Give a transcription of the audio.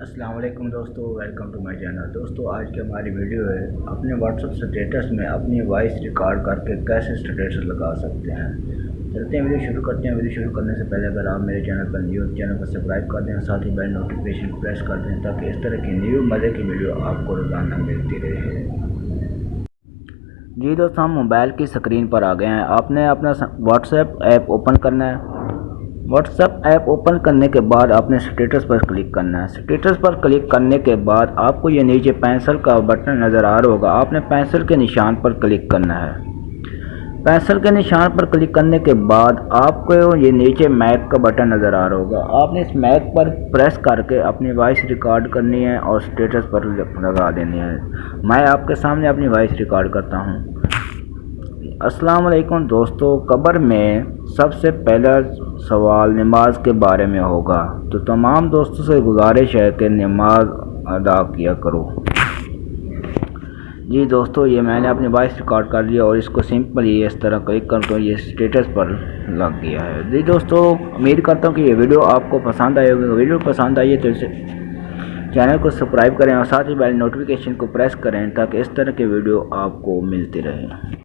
السلام علیکم دوستو، ویلکم ٹو مائی چینل۔ دوستو آج کی ہماری ویڈیو ہے اپنے واٹس ایپ اسٹیٹس میں اپنی وائس ریکارڈ کر کے کیسے اسٹیٹس لگا سکتے ہیں۔ چلتے ہیں ویڈیو شروع کرتے ہیں۔ ویڈیو شروع کرنے سے پہلے اگر آپ میرے چینل پر نیو چینل کو سبسکرائب کر دیں اور ساتھ ہی بیل نوٹیفیکیشن کو پریس کر دیں تاکہ اس طرح کی نیو مزے کی ویڈیو آپ کو روزانہ ملتی رہے۔ جی دوستو، ہم موبائل کی اسکرین پر آ گئے ہیں۔ آپ نے اپنا واٹس ایپ اوپن کرنا ہے۔ واٹس ایپ اوپن کرنے کے بعد آپ نے اسٹیٹس پر کلک کرنا ہے۔ اسٹیٹس پر کلک کرنے کے بعد آپ کو یہ نیچے پینسل کا بٹن نظر آ رہا ہوگا۔ آپ نے پینسل کے نشان پر کلک کرنا ہے۔ پینسل کے نشان پر کلک کرنے کے بعد آپ کو یہ نیچے میک کا بٹن نظر آ رہا ہوگا۔ آپ نے اس میک پر پریس کر کے اپنی وائس ریکارڈ کرنی ہے اور اسٹیٹس پر لگا دینی ہے۔ میں آپ کے سامنے اپنی وائس ریکارڈ کرتا ہوں۔ السلام علیکم دوستو، قبر میں سب سے پہلا سوال نماز کے بارے میں ہوگا، تو تمام دوستوں سے گزارش ہے کہ نماز ادا کیا کرو۔ جی دوستو، یہ میں نے اپنی وائس ریکارڈ کر لیا اور اس کو سمپل یہ اس طرح کلک کر تو یہ اسٹیٹس پر لگ گیا ہے۔ جی دوستو، امید کرتا ہوں کہ یہ ویڈیو آپ کو پسند آئی ہوگی۔ ویڈیو پسند آئی ہے تو اسے چینل کو سبسکرائب کریں اور ساتھ ہی بیل نوٹیفیکیشن کو پریس کریں تاکہ اس طرح کے ویڈیو آپ کو ملتی رہے۔